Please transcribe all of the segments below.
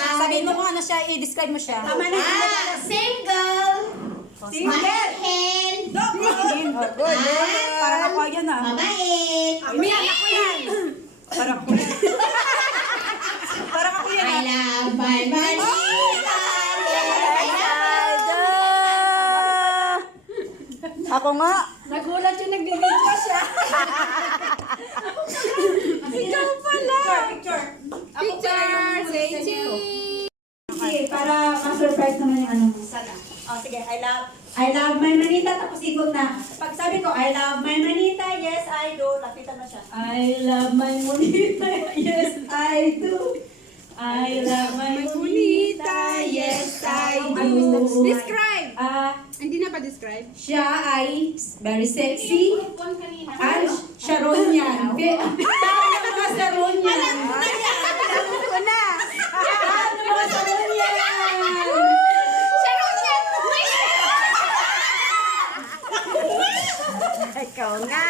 Sabihin mo kung ano siya, i-describe mo siya. Single. Mahal. Good. Parang ako yan ah. Mabait. Yan, ako yan. Parang ako yan. Parang ako yan I ah. love my Manila. Ako nga. Nagulat yung nagbibideo siya. Ikaw pala. Picture. Say Sige, para ma-surprise naman yung ano mo. Sana. Oh, sige, I love my manita, tapos ikot na. Pag sabi ko, I love my manita, yes, I do. Lapitan mo siya. I love my manita, yes, I do. I love my manita, yes, I do. Describe. Hindi na pa describe? Siya ay very sexy. At Sharon yan. Tama mga Sharon yan. Alam ko na. Tama mga Sharon yan. Ikaw nga.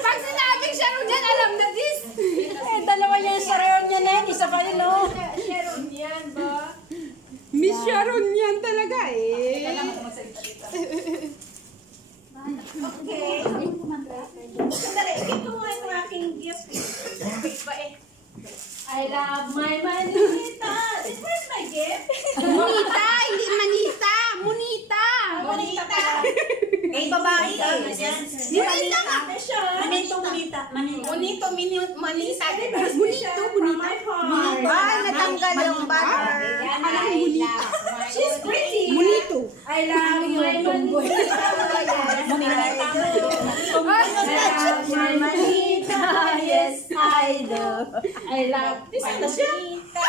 Pag sinabing Sharon yan, alam na this. Dalawa yan, Sharon yan eh. Isa pa yun oh. Miss Sharon yan talaga eh. Okay. Sandali, ito nga yung aking gift. I love my manita. This is my gift. Munita, hindi manita. Munita. Manita pala. Eh, babae eh. Manita nga. Manito, manita. Manito. Bonito, manita. Bonito, bonito. Ay, natanggal yung butter. She's pretty. Munito. I love my manita. My manita, yes, I do. I love my manita.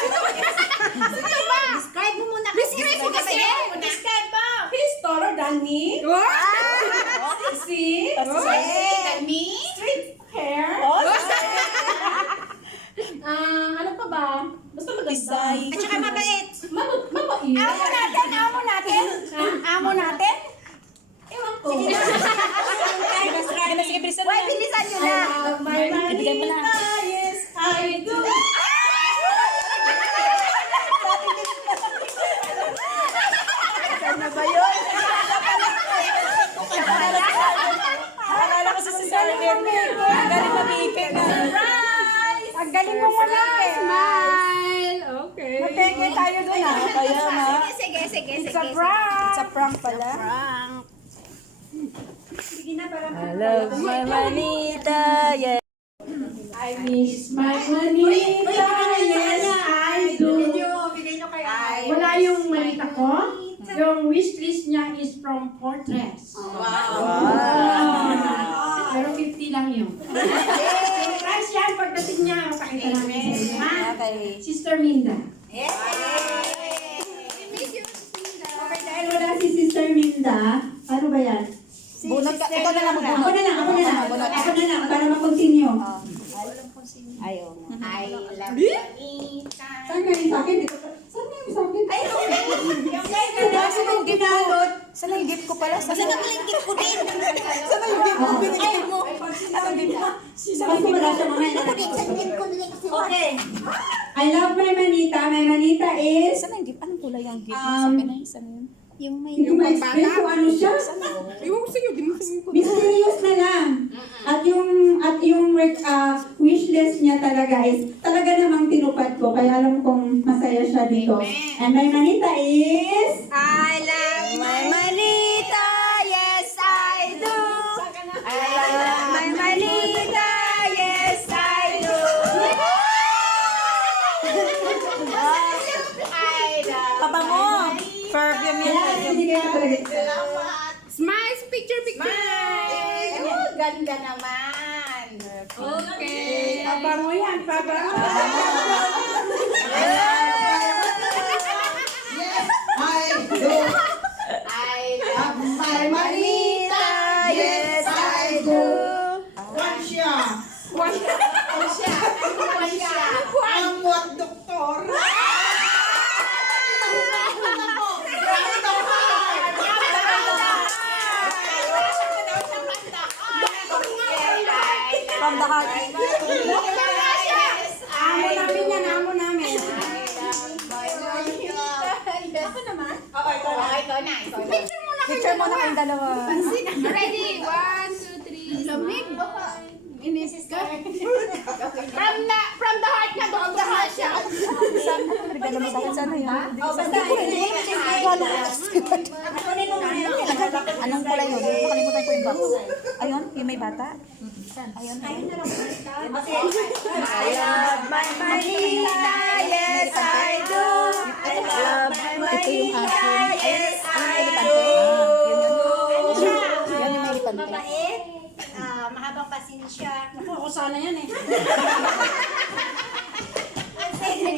Sino ba? Describe mo muna. Describe mo kasi. Describe mo. He's taller than me. See? Me? Straight hair. Ano pa ba? Basta maganda. At saka mabait. Mabait. Amo natin, amo natin. Amo natin. Ewan ko. Sige, bilisan mo. Wait, bilisan nyo na. My manita, yes, I do. Ano ba yun? Akala ko si Sally Verne. Ang galing mag-iipin na. Ang galing mo mag-iipin. Smile. Okay. Mateke tayo doon ah. Kaya nga. Sige. It's a prank. It's a prank pala. Sige na, parang I love my manita, yeah. I miss my manita, yes, I do. Wala yung manita ko. Yung wishlist niya is from Fortress. Pero 50 lang yun. Surprise yan pagdating niya. Pakita namin. Ha? Okay. Sister Minda. Okay, dahil wala si Sister Minda, ano ba yan? Bunot ka. Ikaw na lang Ako magbunot. na lang, para mag-continue. Ayaw. I love Manita. Saan nga yung sa akin? Saan nga yung sa akin? Ay, Saan yung gift ko? Saan yung gift ko pala? Saan yung gift ko din? Saan yung gift mo? Binigay mo. Saan yung gift mo? Saan ko wala siya mga Okay. I love my manita. My manita is... Saan yung gift? Anong kulay ang gift mo? Sabi na yun. Saan yun? Yung may... Hindi ko ma-explain kung ano siya. Iwan ko sa'yo, di mo sabihin ko. Mysterious na lang. At yung wish list niya talaga is talaga namang tinupad ko. Kaya alam kong masaya siya dito. And my manita is... I love my manita, yes I do. I love my manita, yes I do. Pabango. Perfume yan. Hindi kaya talaga. Smile, picture. Oh, ganda naman. Okay. Pabango yan, pabango. I love my manita, yes, I do. Ang what doktor? Pambahagi. dalawa. Ready? 1, 2, 3. Lamig. Inis ka. From the heart na doon the heart siya. Regalo mo sa akin sana yun. Oh, basta. Kunin mo muna yung Anong kulay yun? Nakalimutan ko yung box. Ayun, yung may bata. Ayun, ayun. I love my Manila, yes I do. I love my Manila, yes I do. Yan yung may elefante. mabait, mahabang pasensya. Ako, ako sana yan eh.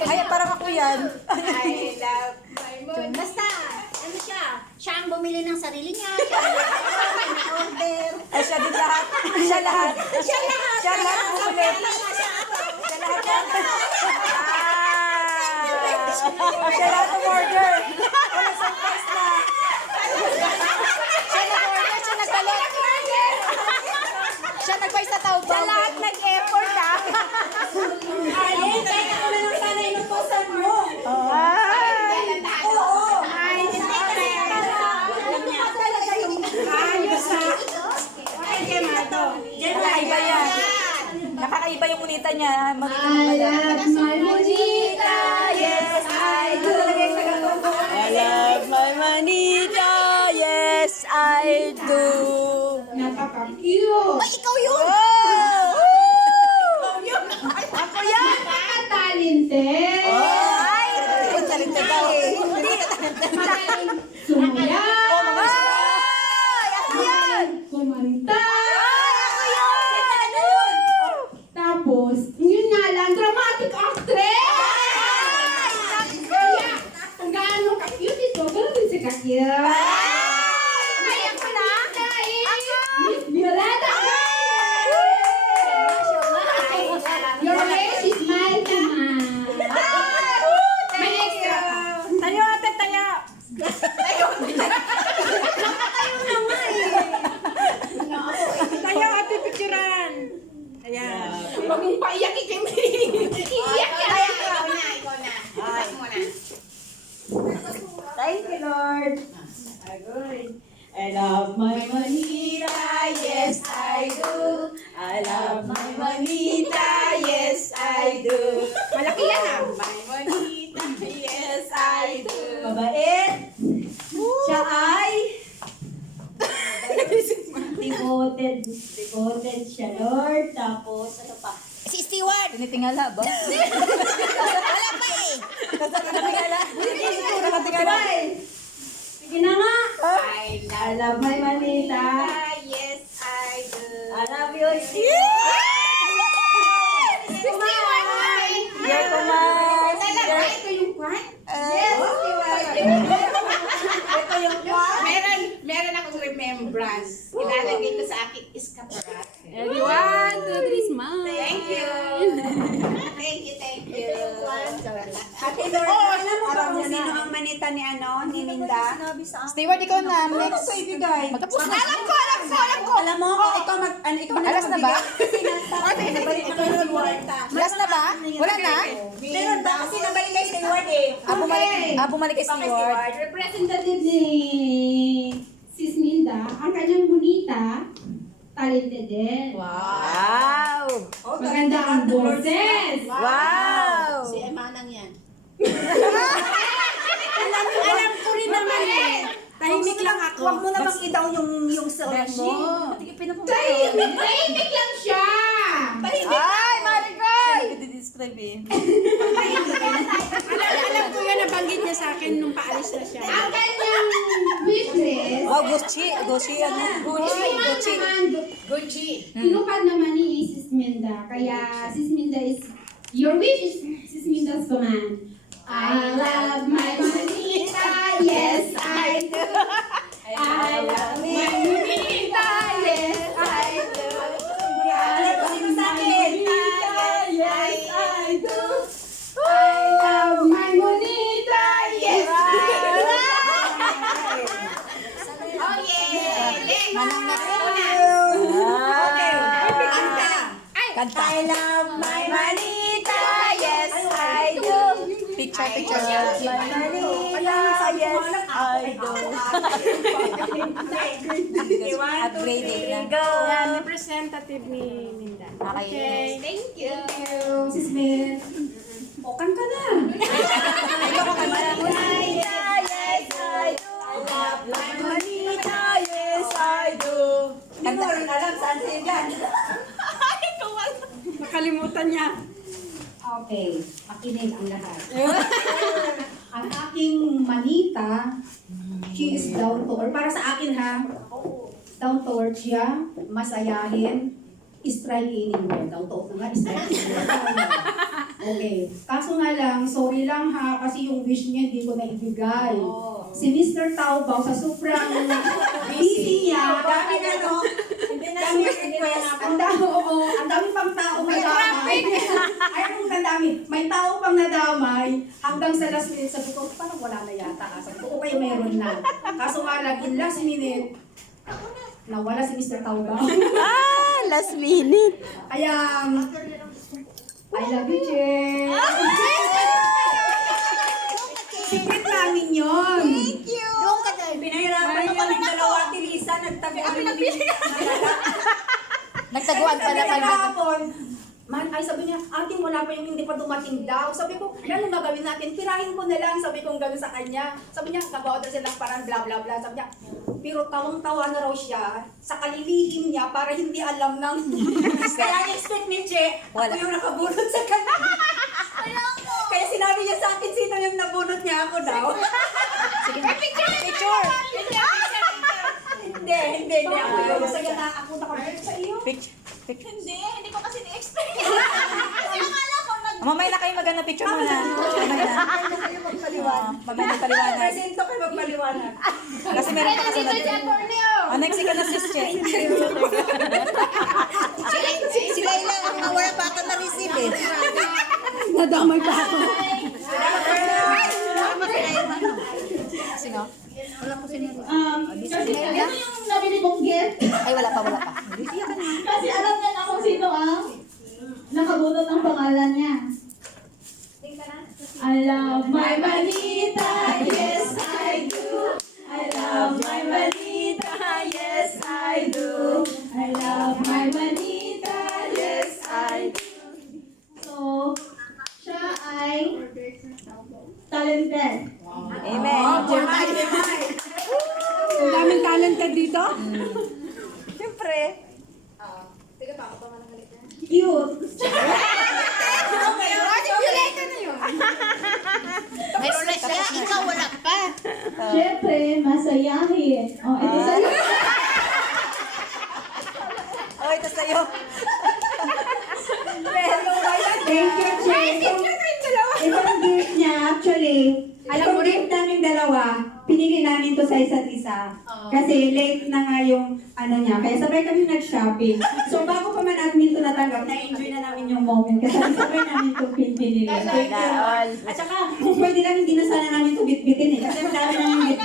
Ay, parang ako yan. I love my moon. Basta, ano siya? Siya ang bumili ng sarili niya. Siya ang order. Ay, siya din lahat. Siya lahat. Siya lahat. Siya lahat ulit. Siya lahat yan. Siya lahat umorder. Wala surprise na. Siya nag-order, siya nagbalot. Siya nag-buy sa tao. Siya lahat nag-effort ah. Alin, kahit ako na lang sana inutusan mo. Oo. Ay, talaga yung Ayos ha. Ay, Gemma to. Nakakaiba yan. Nakakaiba yung unita niya. Manita I love my Manila, yes, I do. I love my Manita, yes, I do. Napaka-cute. Ay, ikaw yun! Ako yan! Napaka-talented. Ay! Talented daw. Hindi. Magaling sumayaw. Ay! Ako yan! Kumanta. Ay! Ako yun! Tapos, yun nga lang, dramatic actress. Kaya, kung gaano ka-cute ito, ganun din si ka-cute. Ay! Ako na? Miss Violeta. Your wish is my command. May extra pa. Tayo ate, tayo. Tayo ate, picturean. Ayan. Huwag mong paiyak Kim. Iyak yan. Ikaw na. Bukas mo na. Thank you, Lord. I love my Manila, yes I do. I love my Manila, yes I do. Malaki yan ah. My Manita. Yes, I do. Mabait. Siya ay devoted. Devoted siya, Lord. Tapos, ano pa? Si Stewart! Tinitingala ba? Wala pa eh! Nakatingala. Nakatingala. Sige na nga. I I love my Manila. Yes, I do. I love you, You're kumain. Ito yung kwan? Yes, Ito yung kwan. Meron akong remembrance. Ilalagay ko sa aking iskaparate. Ready? 1, 2, 3, smile. Thank you. Thank you. Ate Lord, alam mo ba kung sino ang manita ni ni Minda? Stewart, ikaw na. Ano Next. ko ibigay? Magtapos na. Alam ko. Alam mo, ikaw ikaw na Alas na ba? Kasi nabalik na kay Stewart. Last na ba? Wala na? Meron ba? Kasi nabalik kay Stewart eh. Bumalik kay Bakit Stewart. Representative ni Sis Minda, ang kanyang bonita, talented din. Wow! Maganda ang boses. Wow! Si Emanang yan. Alam ko rin naman eh. Tahimik lang ako. Huwag mo namang idaw yung sound mo. Tahimik lang siya. Ay, Maricoy! Describe eh. Alam ko yan, nabanggit niya sa akin nung paalis na siya. Ang kanyang wishlist, Oh, Gucci. Gucci ano? Gucci. Gucci. Tinupad naman ni Sis Minda. Kaya Sis Minda is, your wish is Sis Minda's command. I love my Manita, yes I do. I love my Manita, yes I do. I love my Manita, yes I do. I love my Manita, yes I do. Oh yeah! Manang na Kanta. I love my Manita, yes I do. Picture. My Manita, yes, I do. Upgraded na. Yan, representative ni Minda. Okay. Thank you. Sis Mel. O, kanta na. Ayoko kay Manita, yes, I do. Like Manita, yes, I do. Hindi mo rin alam saan siya yan. Nakalimutan niya. Okay, makinig ang lahat. Ang aking manita, she is down to earth. Para sa akin ha, down to earth siya, masayahin, striking mo. Down to earth na nga, striking mo. Okay. Kaso nga lang, sorry lang ha, kasi yung wish niya hindi ko na ibigay. Si Mr. Taubao, sa sobrang busy niya, dami na no, ang dami pang tao nadamay. Ay, ang dami. May tao pang nadamay hanggang sa last minute. Sabi ko, parang wala na yata. Sabi ko, okay, mayroon na. Kaso nga lang, in last minute, nawala si Mr. Taubao. Ah, last minute. Kaya, I love you, Che. Secret namin yun. Thank you. Pinahirapan ko kami dalawa, Lisa, nagtaguan. Nagtaguan pa na kayo. Kahapon, man, ay sabi niya, ating wala pa yung hindi pa dumating daw. Sabi ko, ano gagawin natin? Tirahin ko na lang. Sabi ko gano'n sa kanya. Sabi niya, nag-order sila ng parang bla bla bla. Sabi niya, pero tawang-tawa na raw siya sa kalilihim niya para hindi alam ng... Kaya expect ni Che, ako Wala. yung nakabunot sa kanya. Kaya sinabi niya sa akin, sino yung nabunot niya, ako daw. Picture. Hindi ako yun. Masaya na ako nakabunot sa iyo. Picture. Hindi ko kasi ni-explain. Mamaya na kayo maganda picture muna. Mamaya na. Maganda paliwanag. Presento kayo magpaliwanag. Kasi meron pa kasunod. Oh, next ka na sis Che. Sila ilang ang wala pa ako na-receive eh. Nadamay pa ako. Sino? Kasi ano yung nabili mong gift? Ay, wala pa. Kasi alam niya na kung sino ang nakabunot ng pangalan niya. I love my manita, yes I do. I love my manita, yes I do. I love my manita, yes I do. So, siya ay talented. Amen. Ang daming talented dito. Siyempre. Cute. Mayroon na siya. Ikaw wala pa. Siyempre, masayahin. Oh, ito sa'yo. Oh, ito sa'yo. Thank you, Che. Ito ang gift niya, actually. Alam mo rin namin dalawa, pinili namin to sa isa't isa. Kasi late na nga yung ano niya. Kaya sabay kami nag-shopping. So bago pa man namin ito natanggap, na-enjoy na namin yung moment. Kasi sabay namin ito pinili. Thank you. At saka, kung pwede lang, hindi na sana namin ito bitbitin eh. Kasi ang dami namin